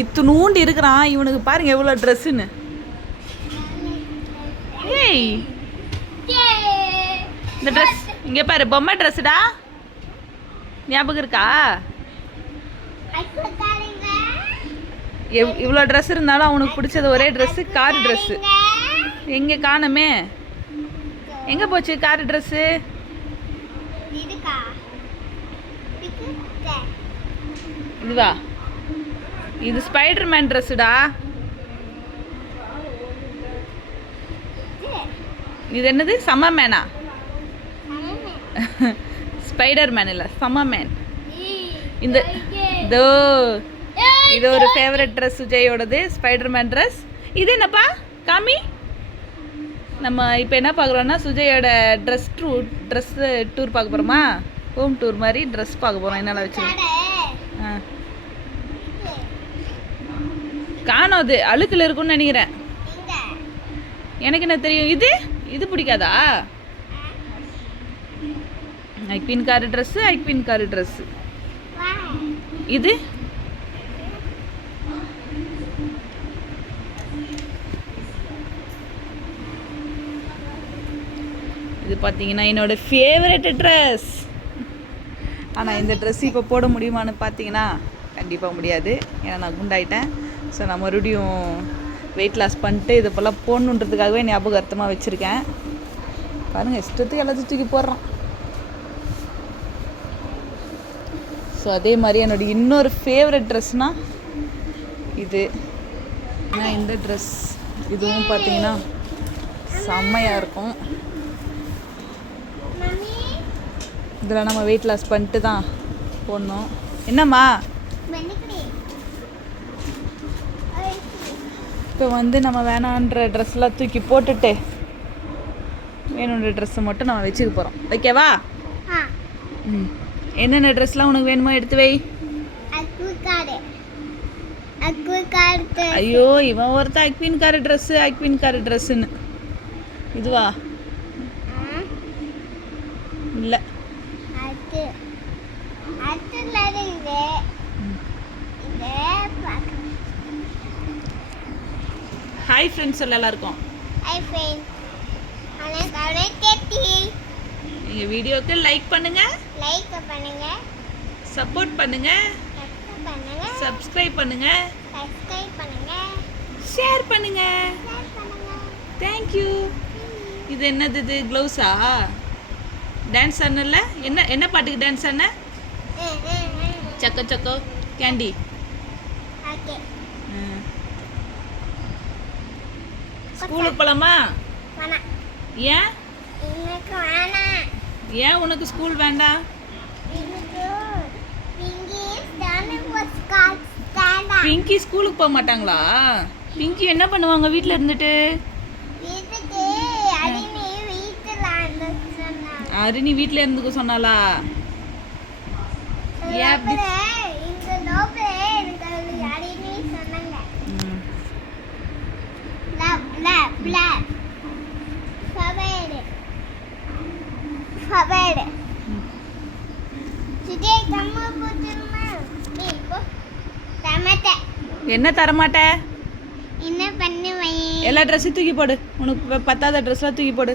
இத்துணூண்டு இருக்கிறான். இவனுக்கு பாருங்க எவ்வளோ ட்ரெஸ்ஸுன்னு. ஏய் இந்த ட்ரெஸ் இங்கே பாரு, பொம்மை ட்ரெஸ்ஸுடா. ஞாபகம் இருக்கா? இவ்வளோ ட்ரெஸ் இருந்தாலும் அவனுக்கு பிடிச்சது ஒரே ட்ரெஸ்ஸு, கார் ட்ரெஸ்ஸு. எங்கே காணுமே? எங்கே போச்சு கார் ட்ரெஸ்ஸு? இதுவா? இது ஸ்பைடர்மேன் ட்ரெஸ்ஸுடா. இது என்னது? சம்மர்மேனா? ஸ்பைடர்மேன் இல்லை, சம்மர்மேன். இந்த இதோ இது ஒரு ஃபேவரட் ட்ரெஸ் சுஜயோடது, ஸ்பைடர்மேன் ட்ரெஸ். இது என்னப்பா காமி? நம்ம இப்போ என்ன பார்க்குறோன்னா சுஜயோட ட்ரெஸ் டூர் பார்க்க போகிறோமா? ஹோம் டூர் மாதிரி ட்ரெஸ் பார்க்க போகிறோம். என்னால் வச்சு காணோம். அது அழுக்கில் இருக்குன்னு நினைக்கிறேன். எனக்கு என்ன தெரியும்? இது பிடிக்காதா? ஐக்வின் கார் ட்ரெஸ்ஸு, ஐக்வின் கார் ட்ரெஸ்ஸு. இது இது பார்த்தீங்கன்னா என்னோட ஃபேவரட் ட்ரெஸ். ஆனால் இந்த ட்ரெஸ் இப்போ போட முடியுமான்னு பார்த்தீங்கன்னா கண்டிப்பாக முடியாது. ஏன்னா நான் குண்டாயிட்டேன். ஸோ நான் மறுபடியும் வெயிட் லாஸ் பண்ணிட்டு இது போல் போடணுன்றதுக்காகவே ஞாபகார்த்தமாக வச்சுருக்கேன். பாருங்கள், இஷ்டத்துக்கு எல்லாத்தையும் தூக்கி போடுறான். ஸோ அதே மாதிரி என்னோடய இன்னொரு ஃபேவரட் ட்ரெஸ்னால் இது. ஆனால் இந்த ட்ரெஸ் இதுவும் பார்த்தீங்கன்னா செம்மையாக இருக்கும். இதில் நம்ம வெயிட் லாஸ் பண்ணிட்டு தான் போடணும். என்னம்மா இப்போ வந்து நம்ம வேணான்ற ட்ரெஸ்லாம் தூக்கி போட்டுட்டு வேணுன்ற ட்ரெஸ்ஸை மட்டும் நம்ம வச்சுக்க போகிறோம். ஓகேவா? என்னென்ன ட்ரெஸ்லாம் உனக்கு வேணுமோ எடுத்து வை. ஐயோ, இவன் ஒருத்தர் ஐக்வின் கார் ட்ரெஸ்ஸு, ஐக்வின் கார் ட்ரெஸ்ஸுன்னு. இதுவா? இல்லை, ஹாய் ஃப்ரெண்ட்ஸ் சொல்ல எல்லாருக்கும். Hi friends. எங்க வீடியோக்கு லைக் பண்ணுங்க, சப்போர்ட் பண்ணுங்க, சப்ஸ்கிரைப் பண்ணுங்க, ஷேர் பண்ணுங்க. Thank you. இது என்னது? இது க்ளவுஸா? டான்ஸ் ஆனல? என்ன பாட்டுக்கு டான்ஸ் ஆன? Chaco Chaco candy. ஸ்கூலுக்கு போலாமா? ஏன் ஏன் உனக்கு ஸ்கூல் வேண்டாம்? பிங்கி ஸ்கூலுக்கு போக மாட்டாங்களா? பிங்கி என்ன பண்ணுவாங்க வீட்டில் இருந்துட்டு? அரிணி வீட்டில் இருந்துக்க சொன்னாலா? என்ன தரமாட்ட? என்ன பண்ணுவேன்? எல்லா ட்ரெஸ்ஸையும் தூக்கி போடு. உனக்கு பத்தாத ட்ரெஸ்லாம் தூக்கி போடு.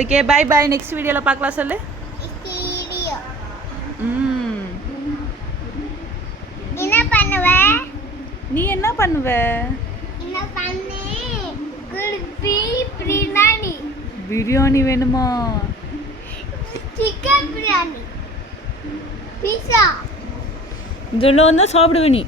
Okay, by by. நெக்ஸ்ட் வீடியோவில் பார்க்கலாம். சொல்லு. என்ன பண்ணுவ? நீ என்ன பண்ணுவ? பிரியாணி வேணுமா? சிக்கன் பிரியாணி, பீஸா இதெல்லாம் வந்து சாப்பிடுவே நீ.